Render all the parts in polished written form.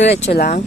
Diretso lang.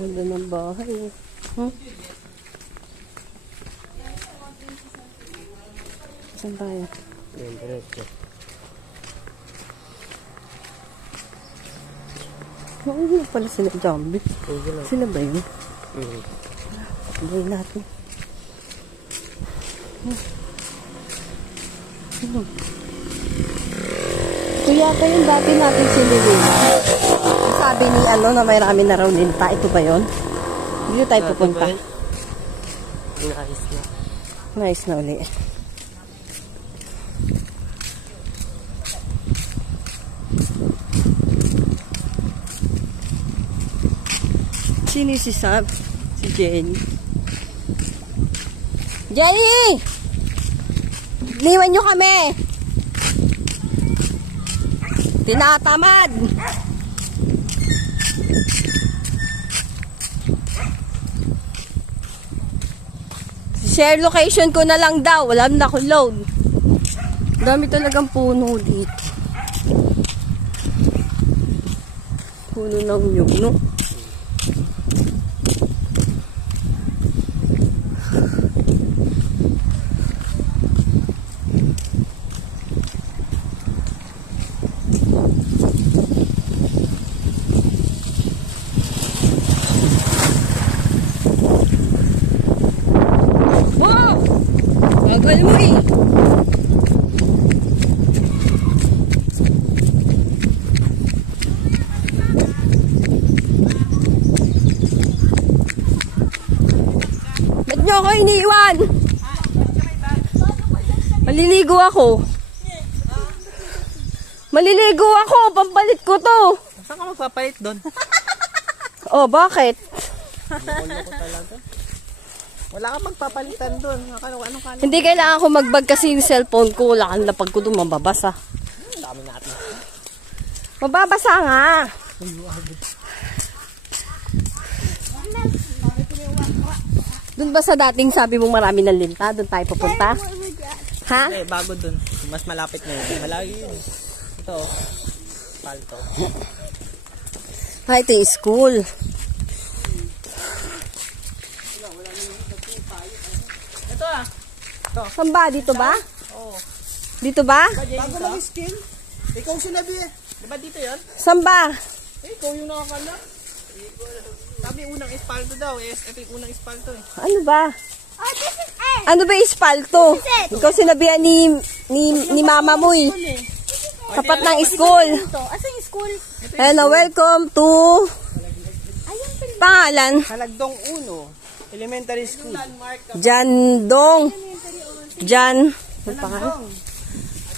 Ganda ng bahay. Saan tayo? Yan, diretso. Ano pala sila zombie? Sila ba yun? Gawin natin. Ito yata yung dati natin sinilin. Sabi ni na may rami na raw linta. Ito ba yun? Dito tayo pupunta. Nice na. Nice na uli. Sino si Sab? Si Jenny. Jenny! Liwan nyo kami! Tinatamad! Share location ko na lang daw. Wala na akong load. Dami talagang puno dito. Puno ng nyug, no? Bagal mo eh. Ba't nyo ako iniiwan? Maliligo ako. Maliligo ako. Pampalit ko to. Saan ka magpapalit doon? Oh, bakit? Nakulo ko talaga. Wala ka magpapalitan doon. Anong kala? Hindi kailangan ko magbag kasi yung cellphone ko. Wala kang lapag ko doon. Mababasa. Dami natin. Mababasa nga. Doon ba sa dating sabi mong marami ng linta? Doon tayo pupunta? Ha? Eh, bago doon. Mas malapit na yun. Malagi yun. Ito. Palto. Ha, ito yung school. Ito ah. Ito. Saan ba? Dito ba? Oo. Dito ba? Bago lang yung skill. Ikaw sinabi eh. Diba dito yun? Saan ba? Eh, ikaw yung nakakala. Sabi unang espalto daw. Ito yung unang espalto eh. Ano ba? Oh, this is it. Ano ba ispalto? Ikaw sinabihan ni mama mo eh. Tapat ng school. Ito. Asan yung school? Hello, welcome to pangalan. Halagdong Uno. Elementary School. Jandong. Jan. Ano pangalan?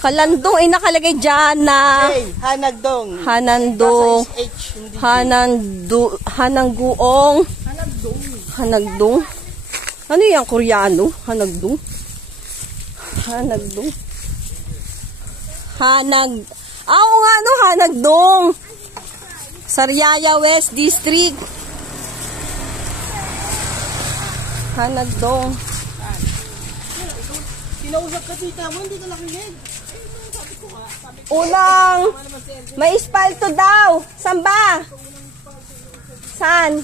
Kalandong ay nakalagay dyan na Hey, Hanagdong. Hanandong. H, hindi. Hanangguong. Hanagdong. Ano yan? Koreano? Hanagdong. Hanagdong. Oo nga no, Hanagdong. Sariaya West District. Hanagdong. Kinausap ka tita mo, hindi ka nakinig. Unang may espalto daw. Saan ba? Saan?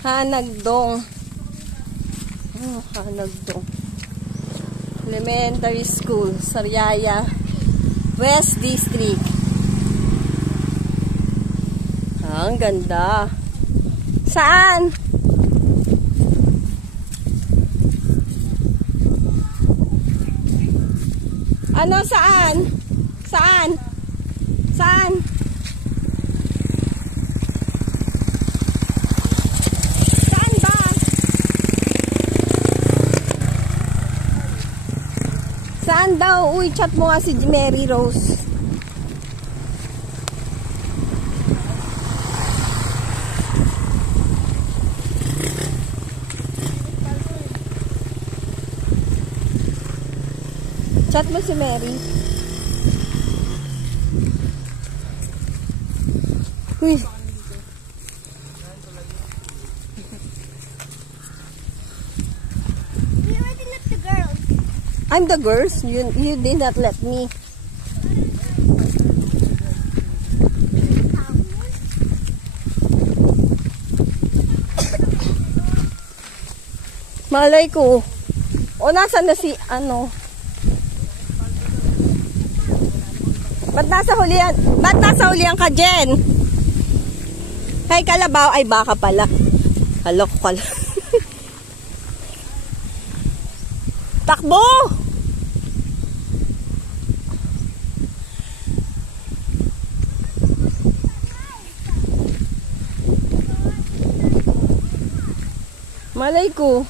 Hanagdong. Hanagdong. Elementary School, Sariaya West District. Ang ganda. Saan? Ano, saan? Saan? Saan? Saan ba? Saan daw? Uy, chat mo nga si Mary Rose. Chat mo si Mary. Uy. We already met the girls. I'm the girls. You did not let me. Malay ko. O, nasan na si, ano? Ba't nasa hulihan ka, Jen? Kay Kalabaw, ay baka pala. Halok pala. Takbo! Malay ko.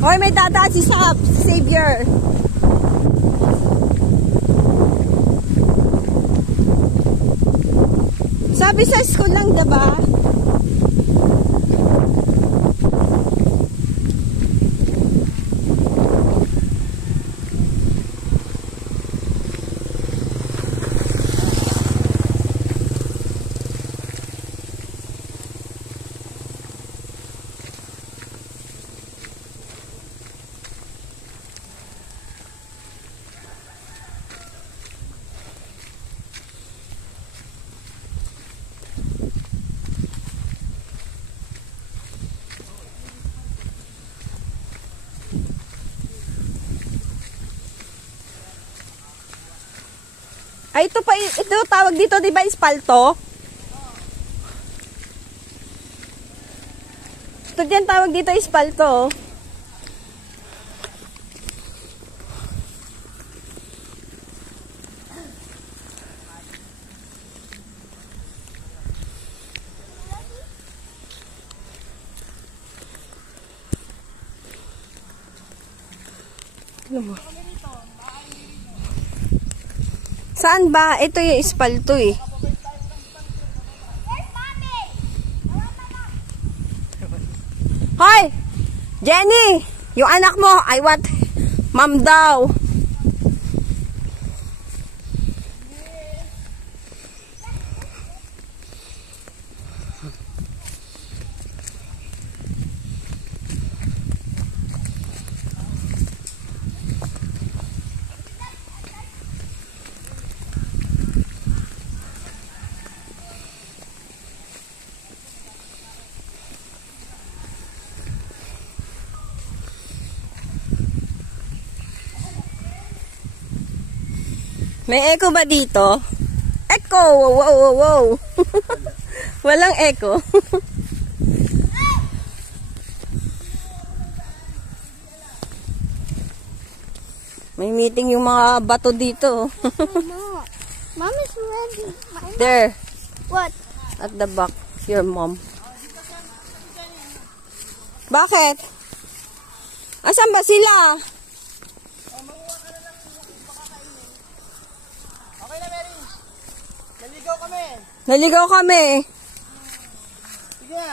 Hoy, may dadaan si Xavier. Sabi sa school lang, diba? Ay, ito pa, ito tawag dito, di ba, espalto? Ito din tawag dito, espalto. Ano mo? Saan ba? Ito yung espalto eh. Hoy! Jenny! Yung anak mo, I want mom daw. May echo ba dito? Echo! Wow, wow, wow, wow. Walang echo. May meeting yung mga bato dito. Mama. Mom is ready. There. What? At the back. Your mom. Bakit? Asan ba sila? Okay na, Mary. Naligaw kami. Naligaw kami. Sige.